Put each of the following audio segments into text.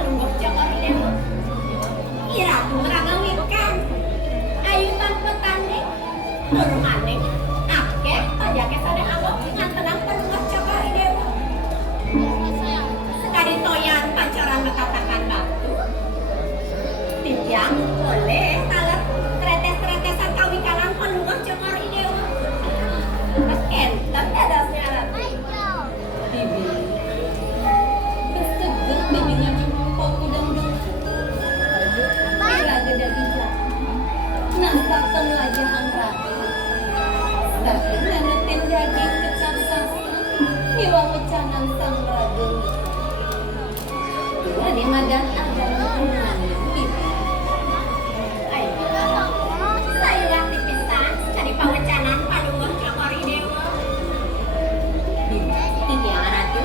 palungguh Joko Hidewo. Iraku ngragawikan. Ayu tanpa tanding. Nur maning. Akeh pajake sare alok ngantenang palungguh Joko Hidewo. Sekali toyan pacaran katakan batu. Titiang boleh alat tretes-tretesan kawikalan palungguh Joko Hidewo. Enteng dadasnya alat. Bibi. Kesegek bibinya jempol udang-udang. Raga daging. Nasak temelajahan raga. Tapi nanutin daging kecap sastra. Hiwa mecanan sang raga. Dua di madan ada menangnya bibi. Ayo. Saya waktu pisan cari pawacanan palungguh Joko Hidewo. Bibi, ini yang ratu.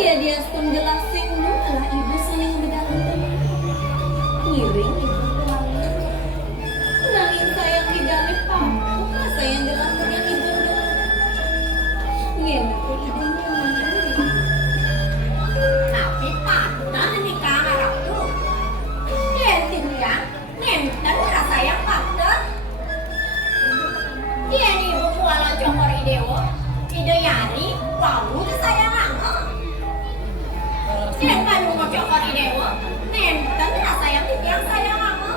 Ia dia gelas sing malah ibu saling bedang. Ngiring ibu keluarga. Nanging sayang di dalem papu, sayang gelas yang ibu udah. Ngene ku idenya mandiri. Tapi patah nikah harap tuh. Yentin ya, ngenten rasa yang patah. Dia nih ibu kuala Joko Hidewo. Ide yari, kamu kesayangan. Yen palungguh Joko Hidewo, nenten rasa yang titiang sayang aku.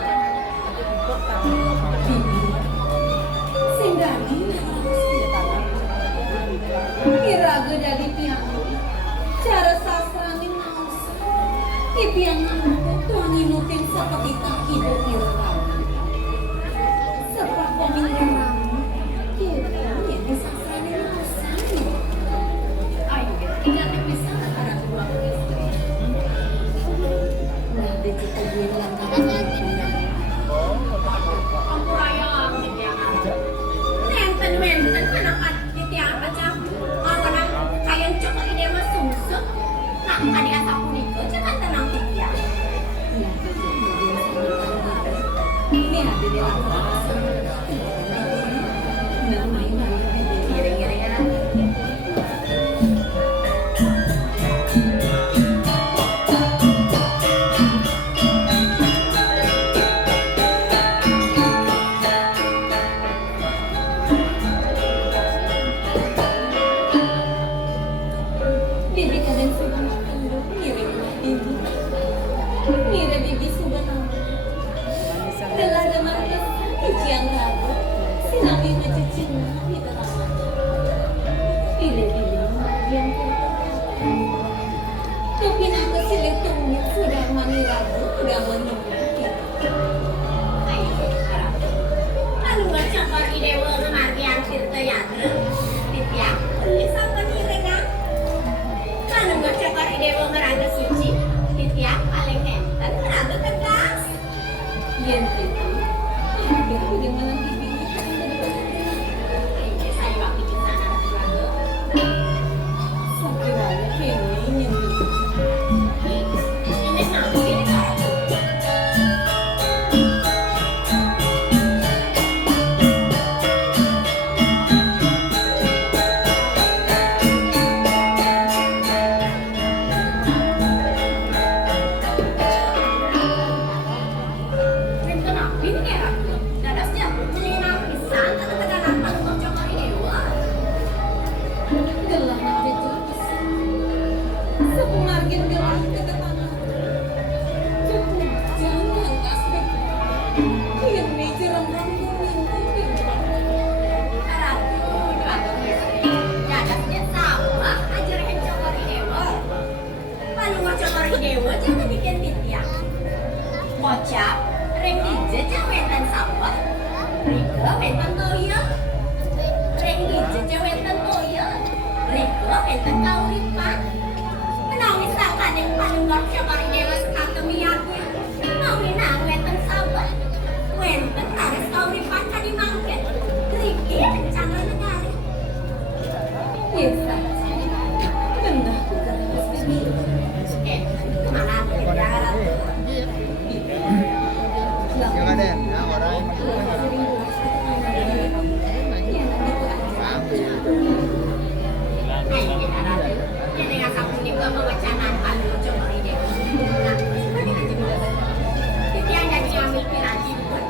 Singgani, iraga dari piano, cara sastrani naos, ipiang aku tuang inutin seperti tak hidup iraga. Sepak peminggaran, kita yang sastrani naosani. Ayo, tinggal bisa ada dua istri. Kita bilang Ampuraya titiangan. Nenten anak titiangan macam orang kayak Joko Hidewo sungsut. Nak tadi asap puniko jangan tenang titiang. Ini ada di dalam Kocap, reng dijejak wetan sawah, rika wetan toya, reng dijejak wetan toya, rika enten kauripan. Menawi sakaning panunggal syabari dewa sakatemiyatnya. Mawinang wenten sabar. Wenten taris kauripan kadi mangken. Riki rencana negari. Yes, saja. Benar bukan Gusti. Kemana aku berjalan? Yang ada yang orang Jadi nggak kamu nih ke pewacanaan palu coba ide. Nah, ini kan juga. Jadi yang jadi ambil piranti buat.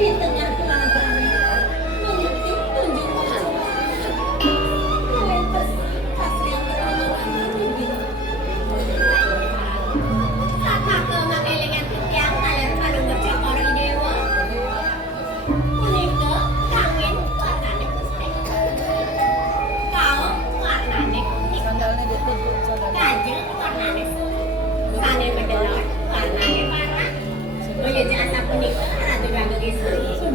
Di tengah ladang menitik tunjuk wajah melintas kasih yang pertama bilang kata kemakelingan tiang alir pada bercakar idewa punika kawin warnane putih kau warnane kuning kajeng warnane sane bedelor warnane parah Oye, jangan punika ratu gagak istri.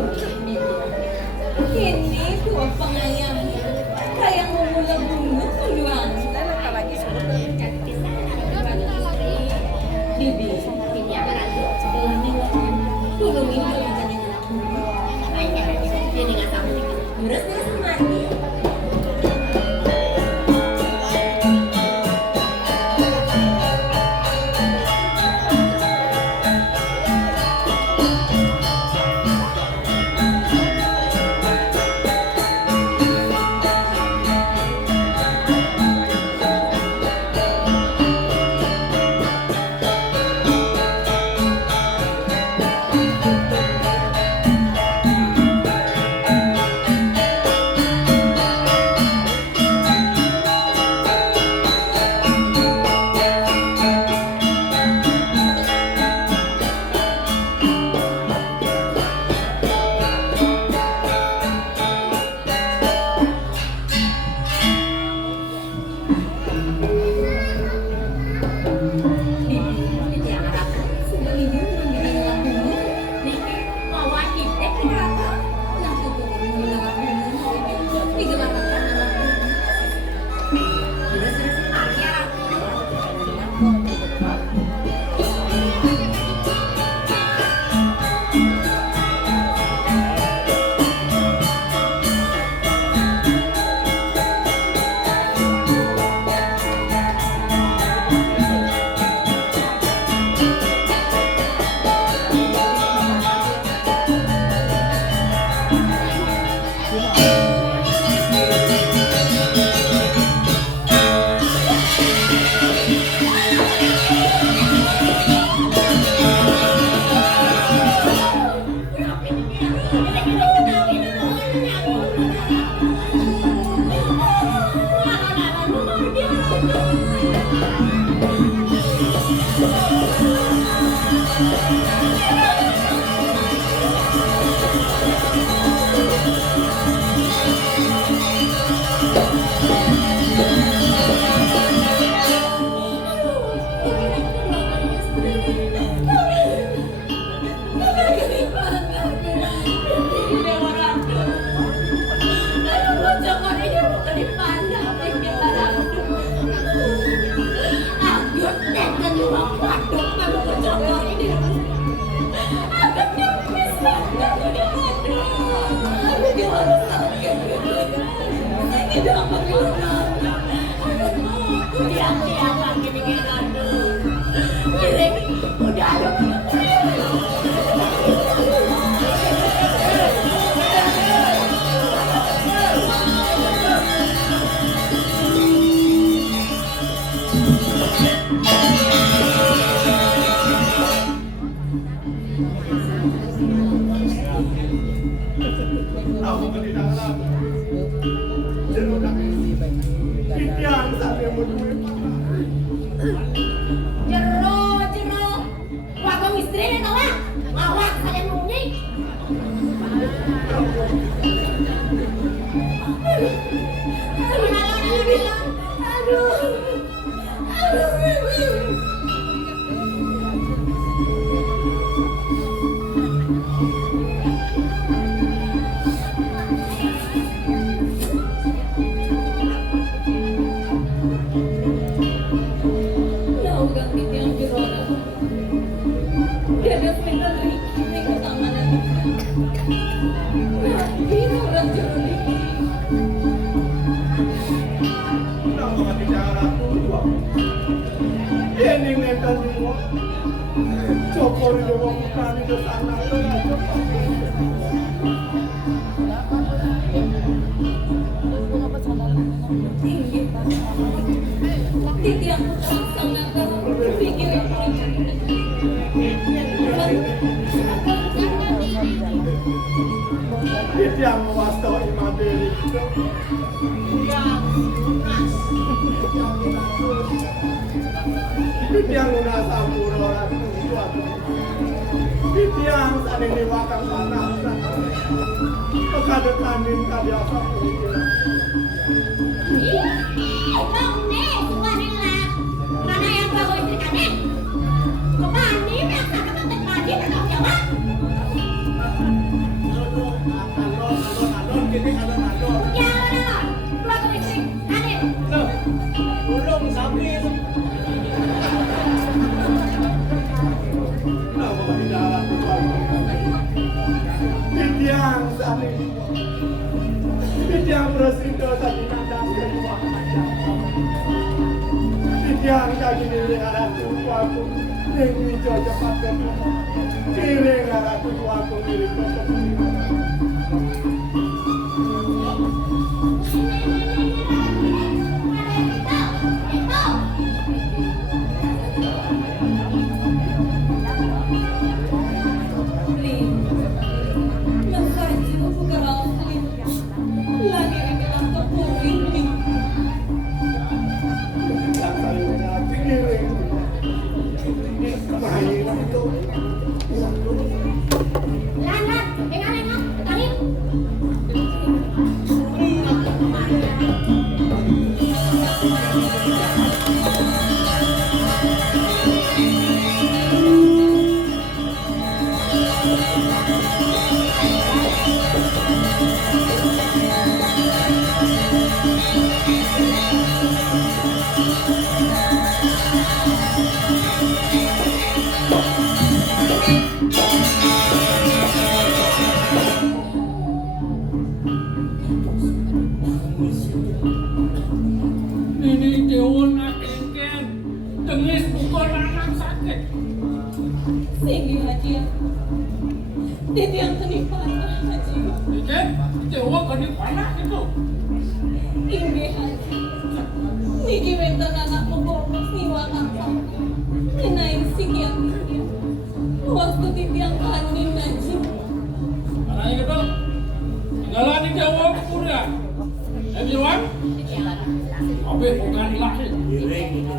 Tapi bukan ilasin. Giring gitu.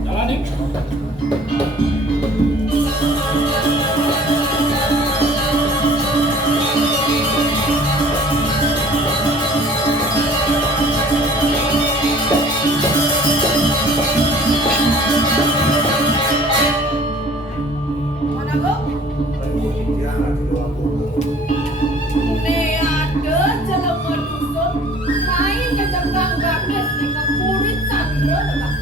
Jalanin. Mana kok? Nih ada jalan dusun, main ke cangkang gabes di kepurit sandro lemak.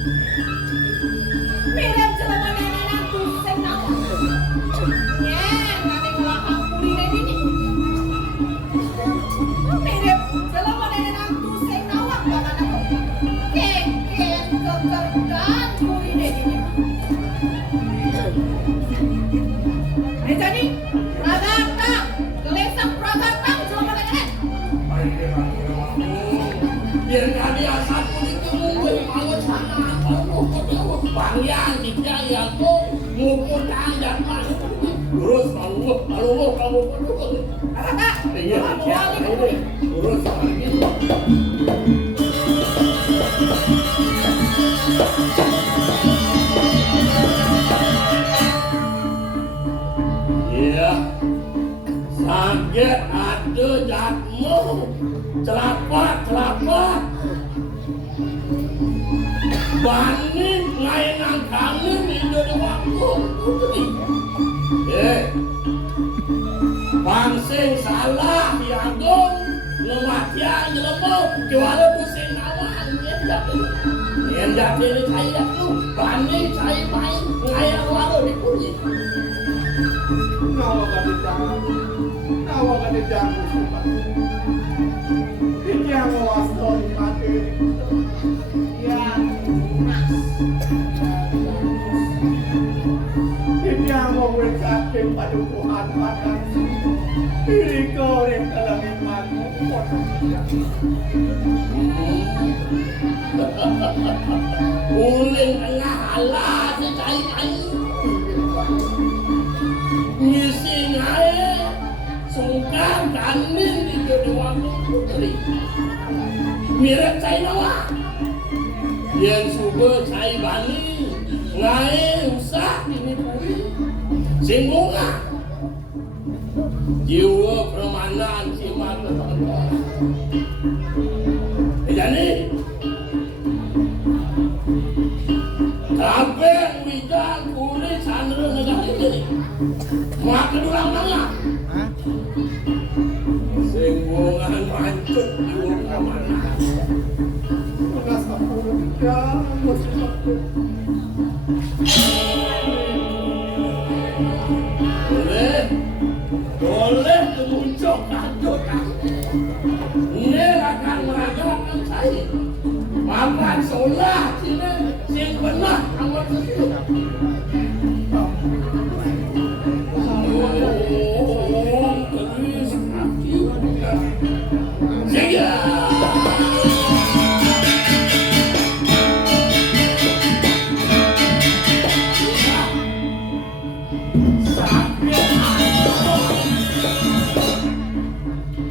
Mirip jalan nenek dusun nawa. Nyen, nanti ngelakang kuliner ini. Mirip jalan nenek dusun nawa bahkan aku. Keken kekerdan kuliner ini. Jadi, pragatang, gelesang pragatang selama nenek. Biar kami asal itu mungkin mau sana, kalau kau panjang dikaya kau ngumpul tangan terus lalu kamu perlu. Apa? Iya, terus lagi. Iya, sakit ada jatmu, celapak. Banding ngainan kangen itu di waktu. Pangsing salah diagung, ngematian jelemu, juara pusing nawang, yang jatuh ini saya tu, banding saya main, ngainan walau di kulit. Nawa ka di jangan suka. Hindi ang wasto ni mati. Yan. Hindi ang mawin sa aking padukuhan patas. Hindi ko rin talangin magmumot. Uling ala sa tayo. Misi ngae sungkan kanin itu di waktu putri. Mirip saya nawa. Yang subuh saya bani ngae usah ini pui. Singgunga. Jiwa permanen cima tetangga. Jadi kabeh wijang kulit sandra negara ini. Makan orang mana? Singgungan mancuk di orang mana? Nasa pulang siya. Boleh kemuncul kajut. Ini akan meragakan saya. Makan solah sini, sing benar amat sesuatu.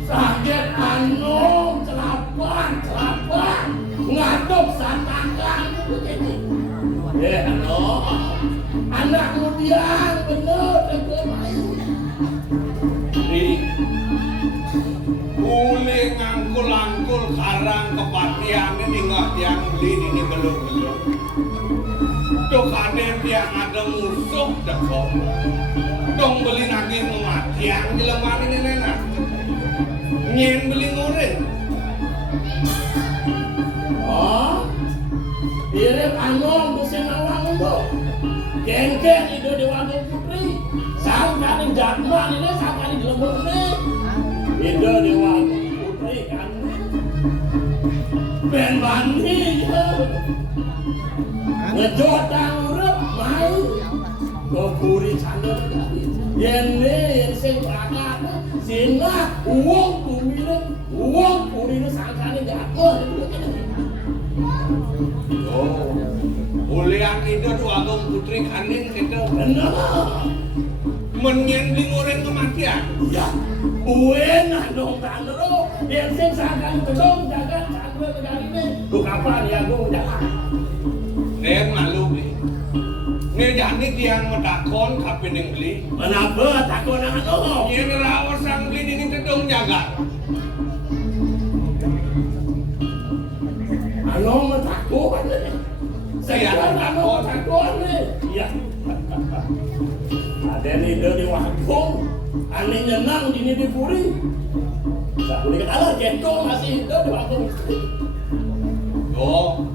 Sakit anu celapan ngaduk santangan begini. Anak mudian bener Uli ngangkul-angkul karang kepatian ini nggak tiang beli ini belum. Tuh kadang tiang ada musuh dekok. Dong beli nagih kematian di lemari ini nenek. Nyen beli ngurin. Oh, mirip anong busin awang itu. Geng-geng itu di waktu putri. Sampai di jadwal ini, sampai di lembur ini. Itu di waktu putri kan. Ben bandi ya. Ngejodang urut main. Kekuri sandal tadi. Yang sing berangkat. Sehingga uang kumilin sangkanya jatuh. Oh, uli yang itu waktu putri kanin kita. Benar. Menyen beli ngurin kematian. Ya, uwen dong tandro. Yang sing sangkan gedong jaga sandal negara ini. nih. Lu kapan ya gue jalan? Den malu beli. Ngejani tiang medakon kapan yang beli? Kenapa takut dengan lo? Yang rawat sang beli ini tedong jaga. Ano mo takut nih? Saya ano takut nih? Iya. Ada nih dari wakong, aneh nyenang gini di puri. Tak boleh kata jengkol masih hidup di wakong istri. Oh,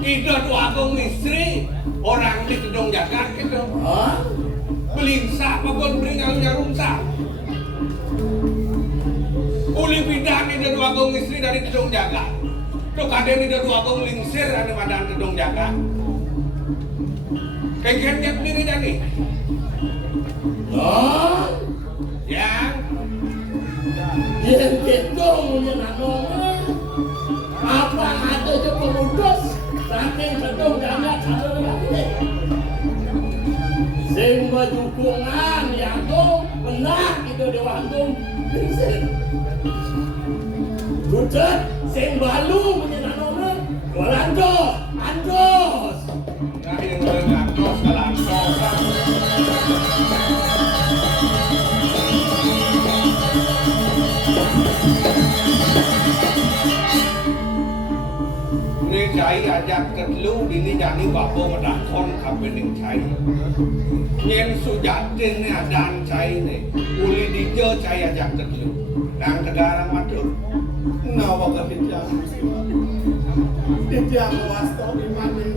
itu tuh agung istri orang di tedong jaga gitu. Hah? Belinsa apa pun beringal nyarumsa. Uli pindah ni dua agung istri dari tedong jaga. Tuh kadang ni dua agung lingsir ada madan tedong jaga. Kayaknya sendiri jadi. Oh, Yang yang gitu punya nanongnya. Apa ada je pemudus saking sedung jangan ada lagi. Sing berdukungan yang tu menang itu di waktu lingsir. Kucet sing balu punya nanongnya. Walandos, andos. yang mengatos kelantosan. Ini cai ajak terlu ini jani bapo medakon kapening cai. Nyen sujatin ni adan cai ni. Uli dijo cai ajak terlu. Nang tegara matur. Nawa kapityan Tidak mewasto imani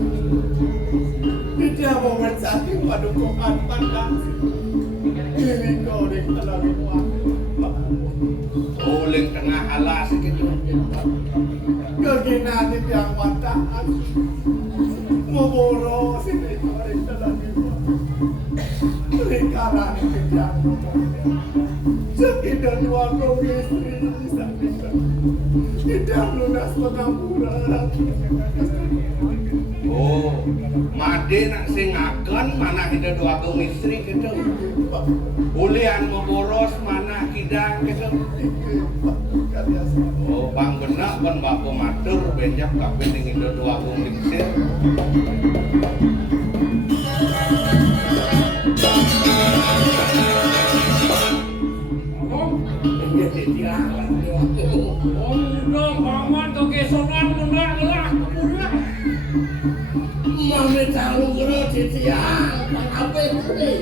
Tidak memensaking padukuhan pandang Ini kau ring talagang Uling tengah alas gitu. Keginanit yang mataan Maboro sini kau ring talagang Rikaran kityan Sakit dan wakong istri Sakit tidak lunas pengampuran. Oh, made nak sing akan mana kita dua agung istri gitu. Ulian mau boros mana kidang gitu. Oh, bang benak kan bapak matur benjak kapan dengan dua agung lingsir. Mami tahu guru titiang, apa itu deh?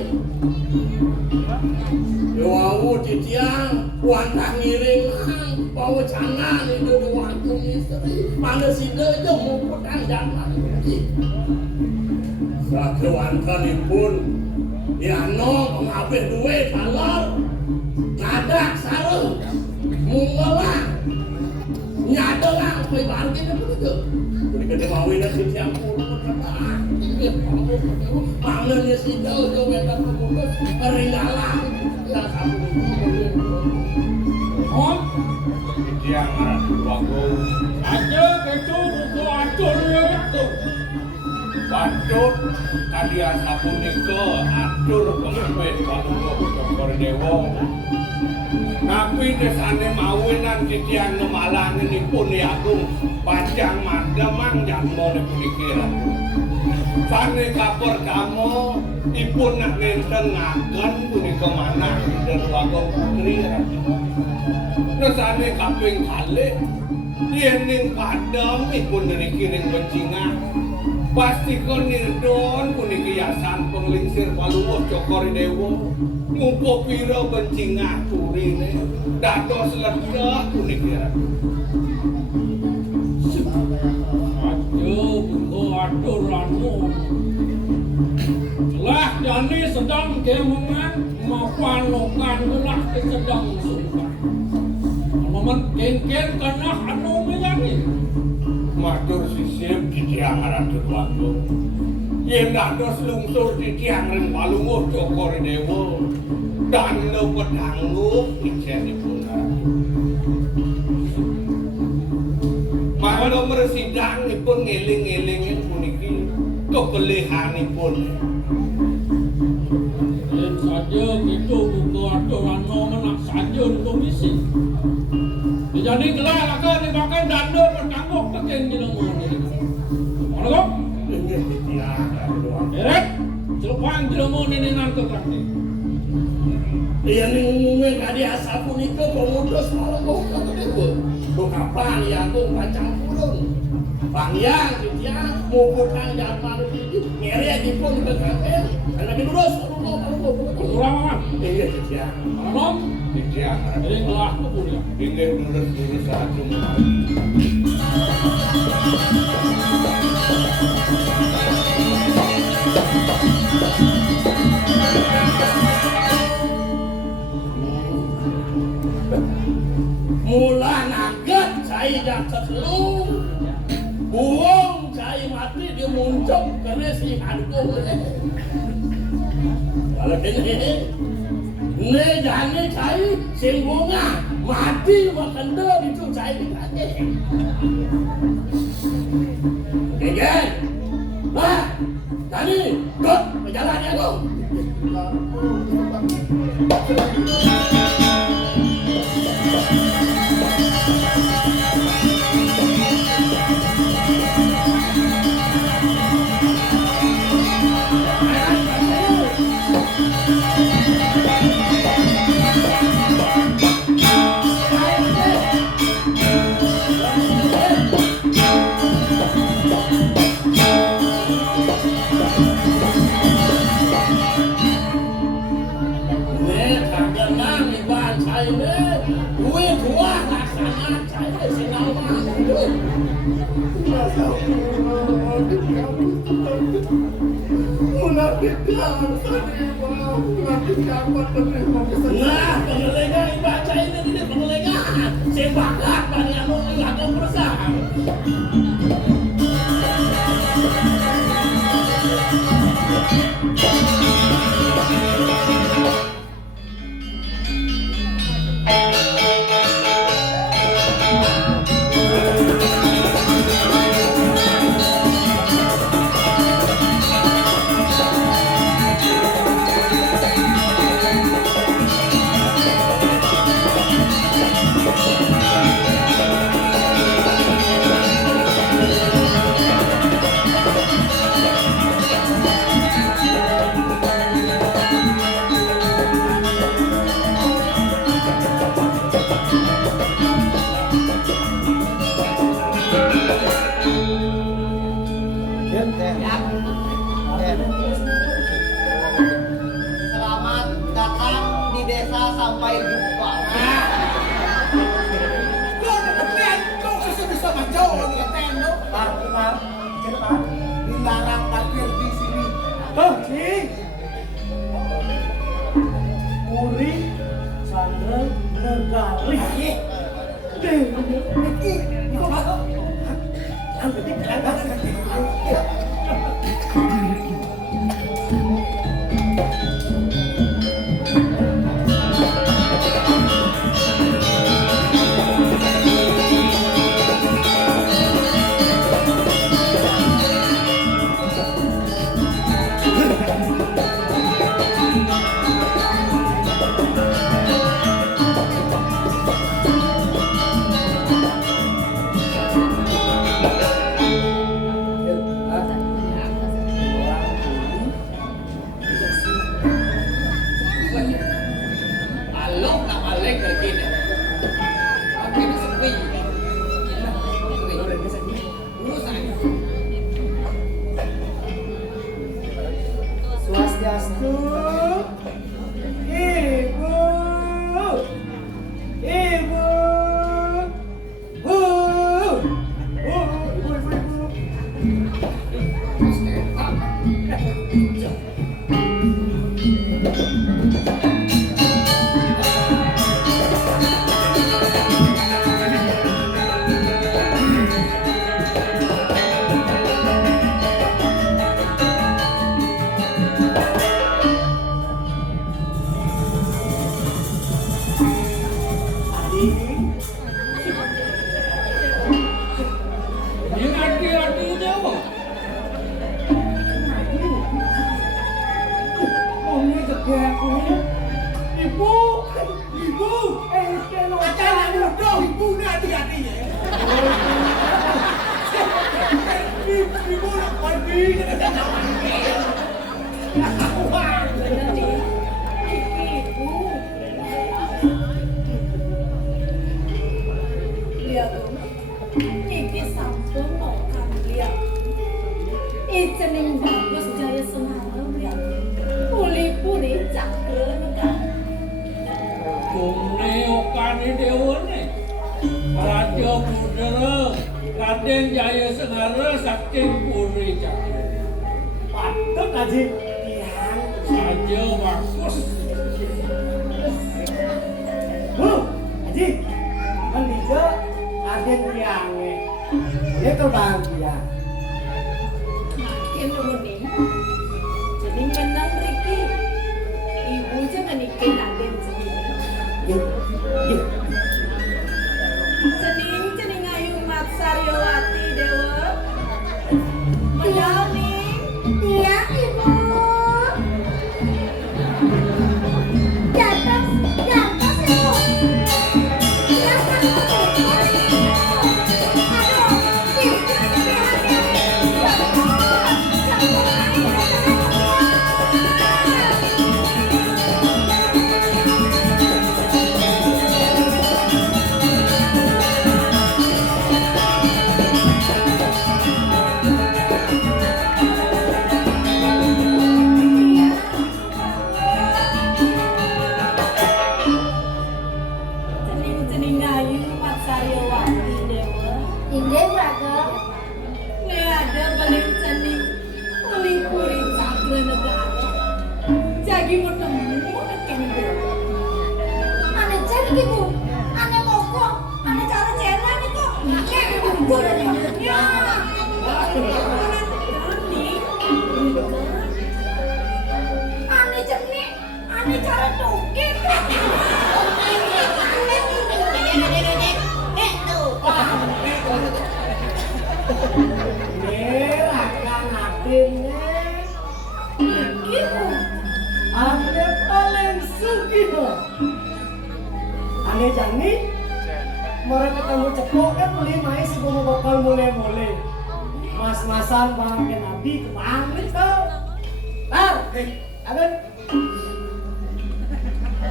Doawu titiang, wantah ngiringan, bawa cangan itu doaku istri. Mana si dejo mau petang jangan lagi. Sakewankan pun, ya no mengapa duit halal, ngadak sarung, mungelang, nyadelang, pergi itu begitu. Kita mawin na si Tiang Pulo pangannya si Dodo mereka pemulus peringalan yang satu Oh, Tiang marah bagus. aja itu buku atur ya tuh Patut kadia sapunika atur pengepet paduka Cokor Dewa. Napi desane mawinan titian nemalang ini pun agung panjang mandamang jamone punikiran. Sane kapur kamu ipun nak nenten ngaken punika manah dan agung putri. Desane kaping kalih yen padam ipun dikiring bencingah. Pasti kon nirdon puniki yasan penglingsir Palungguh Cokor Dewa. Ngupo piro bencingah turine dados ledah puniki. aja buku atur anu lah jani sedang kemengan mau panokan gelah sedang sungkan momen kengken kena anu meyani Matur sisip di tiang Ratu Waktu. Yen dados lungsur di tiang ring Palungguh Cokor Dewa. Dan lo pedanggup ijenipun. Mangga mersidangipun ngeling-elingin puniki kebelihanipun. dan saja gitu buku atur anu menak saja komisi Jadi gelar akan dipakai dando pertanggung tekan jelema ini. Ono kok? Ini tiada doang. Eret, celupang jelema ini nanti praktik. Yang ngomongin kadi asapu nika pemutus malah kok kata do kapan ya tuh macam purun. Pangyang kitiang mau putang jaman ngeri di pun berkaten. Karena dilurus kalau Kurang apa? iya kitiang. Ono? Dikian. Jadi gelar tu punya. Inggih lurus-lurus satu mau. Mula nagat saya jatuh selung. Buang saya mati dia muncul karena si hantu kalau ini jangan saya sing bunga mati makan dah itu saya ditanya. Geng, nah, tadi kok berjalan ya dong. Nah, pengelengan baca ini pengelengan. Saya bakat pada yang berusaha. Selamat datang di desa sampai jumpa. Dilarang parkir di sini. Uri Sandra Negari. ibu nak mandi. Bener nih. Ibu. Lihat tuh. Iki sampun mau kan lihat. Ijening bagus jaya semangat lihat. Puli-puli cakre negara. Kumne okane dewane. Raja Budara, Raden Jaya Sengara saking Puri Cakre. Patut Haji. Tiang. Saja bagus. Bu, Haji. Mendija Raden Tiange. Itu bahagia. Makin muni. Jadi menang Riki. Ibu jangan ikin Raden sendiri. Gitu. Cening ayu mat Saryawati Dewa. Medal nih. Iya ibu. Jatuh ibu. Cening ayu mat Saryawati Dewa. Indah Ragam. Nih ada balik cening puri-puri cakre negara. Jagi mau nemu nekin Dewa. Ane cari ibu, ane moko, ane cara cera nih kok. Ane ibu dari ya. Ane cernik, ane cara toke. Merahkan hatinya. Ibu. Ane paling sugih. Ane jani. Mereka ketemu cepok kan mulai main sebelum bakal mulai. Mas-masan bang Nabi kemana tuh? Tar, agen.